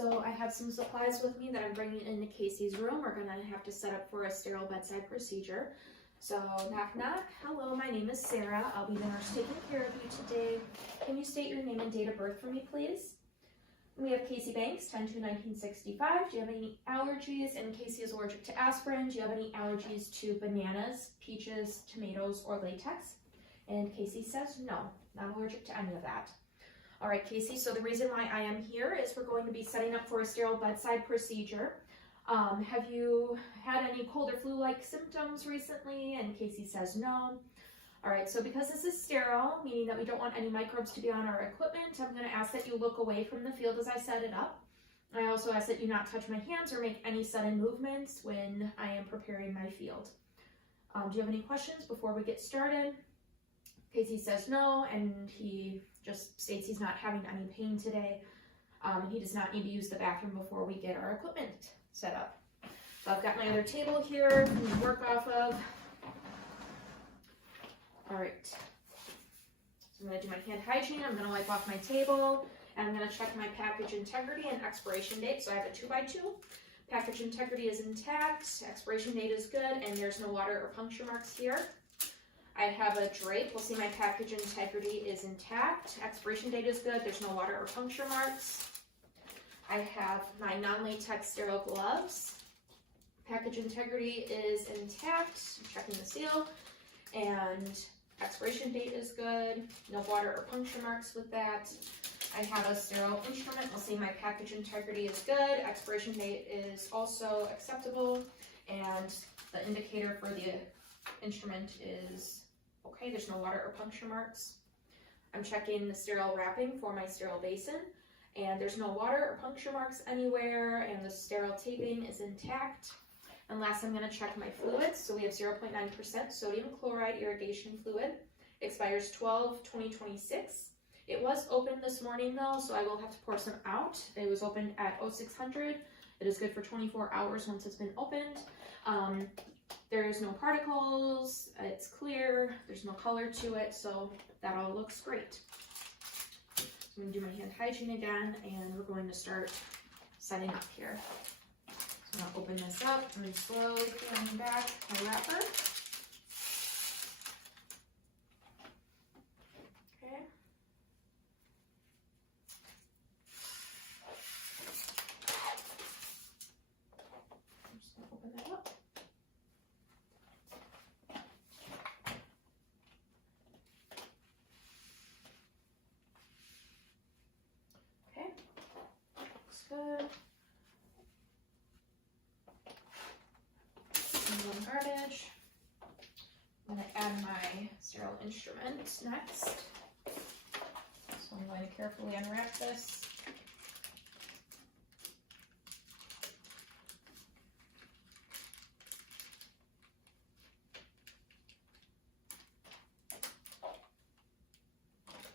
so I have some supplies with me that I'm bringing into Casey's room. We're gonna have to set up for a sterile bedside procedure. So knock knock, hello, my name is Sarah. I'll be the nurse taking care of you today. Can you state your name and date of birth for me, please? We have Casey Banks, 10/2/1965. Do you have any allergies? And Casey is allergic to aspirin. Do you have any allergies to bananas, peaches, tomatoes, or latex? And Casey says no, not allergic to any of that. All right, Casey, so the reason why I am here is we're going to be setting up for a sterile bedside procedure. Have you had any cold or flu-like symptoms recently? And Casey says no. All right, so because this is sterile, meaning that we don't want any microbes to be on our equipment, I'm gonna ask that you look away from the field as I set it up. I also ask that you not touch my hands or make any sudden movements when I am preparing my field. Do you have any questions before we get started? Casey says no, and he just states he's not having any pain today. He does not need to use the bathroom before we get our equipment set up. So I've got my other table here to work off of. All right, so I'm gonna do my hand hygiene. I'm gonna wipe off my table, and I'm gonna check my package integrity and expiration date. So I have a 2x2. Package integrity is intact, expiration date is good, and there's no water or puncture marks here. I have a drape. We'll see my package integrity is intact. Expiration date is good. There's no water or puncture marks. I have my non-latex sterile gloves. Package integrity is intact. I'm checking the seal. And expiration date is good. No water or puncture marks with that. I have a sterile instrument. We'll see my package integrity is good. Expiration date is also acceptable. And the indicator for the instrument is okay, there's no water or puncture marks. I'm checking the sterile wrapping for my sterile basin, and there's no water or puncture marks anywhere, and the sterile taping is intact. And last, I'm going to check my fluids. So we have 0.9% sodium chloride irrigation fluid. Expires 12/20/26. It was open this morning though, so I will have to pour some out. It was opened at 0600. It is good for 24 hours once it's been opened. There's no particles, it's clear, there's no color to it, so that all looks great. So I'm going to do my hand hygiene again, and we're going to start setting up here. So I'm going to open this up and slowly peeling back my wrapper. Okay. I'm just going to open that up. Good. Some garbage. I'm going to add my sterile instrument next. So I'm going to carefully unwrap this.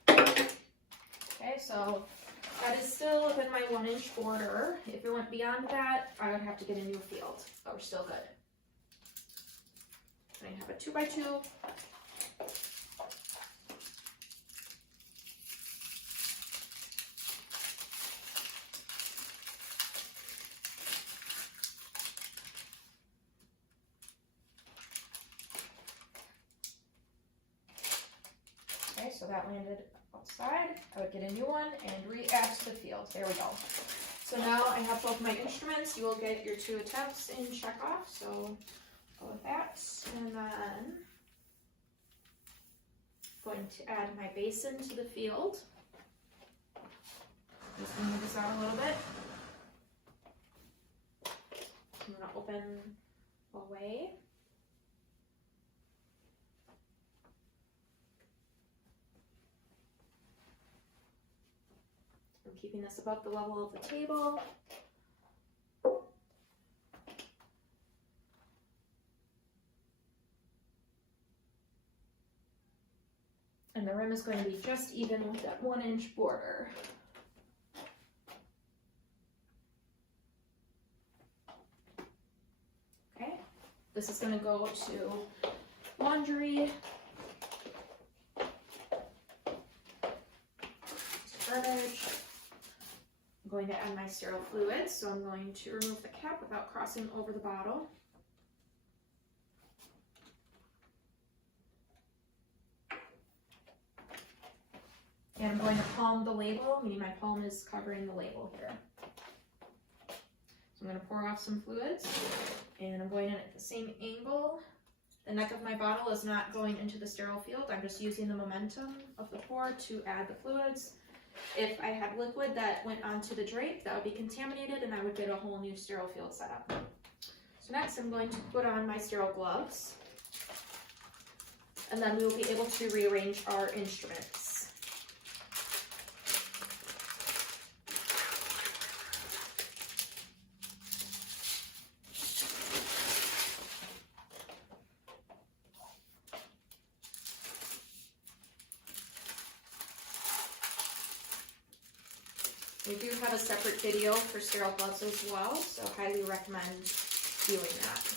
Okay, so that is still within my 1-inch border. If it went beyond that, I would have to get a new field, but we're still good. I have a 2x2. Okay, so that landed outside. I would get a new one and re-add to the field. There we go. So now I have both my instruments. You will get your 2 attempts in check off. So go with that. And then I'm going to add my basin to the field. Just move this out a little bit. I'm going to open away. I'm keeping this above the level of the table. And the rim is going to be just even with that 1-inch border. Okay, this is going to go to laundry, garbage, I'm going to add my sterile fluids, so I'm going to remove the cap without crossing over the bottle. And I'm going to palm the label, meaning my palm is covering the label here. So I'm going to pour off some fluids, and I'm going in at the same angle. The neck of my bottle is not going into the sterile field. I'm just using the momentum of the pour to add the fluids. If I had liquid that went onto the drape, that would be contaminated and I would get a whole new sterile field set up. So next I'm going to put on my sterile gloves, and then we will be able to rearrange our instruments. We do have a separate video for sterile gloves as well, so highly recommend viewing that.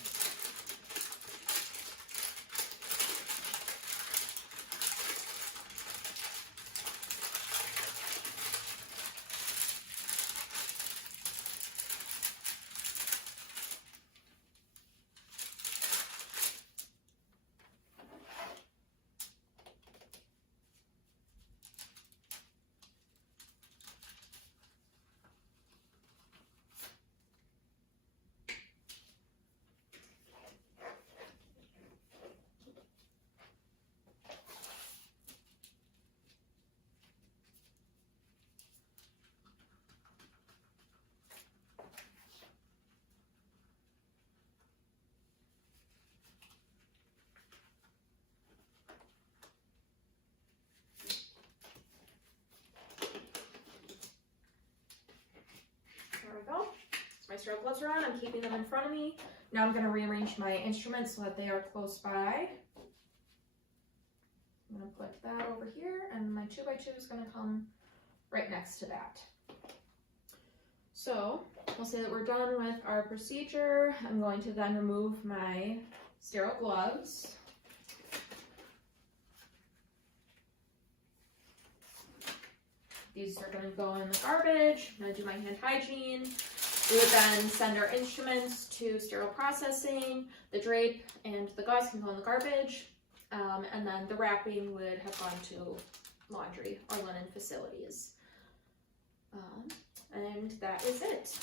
There we go. So my sterile gloves are on. I'm keeping them in front of me. Now I'm going to rearrange my instruments so that they are close by. I'm going to put that over here, and my 2x2 is going to come right next to that. So we'll say that we're done with our procedure. I'm going to then remove my sterile gloves. These are going to go in the garbage. I'm going to do my hand hygiene. We would then send our instruments to sterile processing. The drape and the gauze can go in the garbage. And then the wrapping would have gone to laundry or linen facilities. And that is it.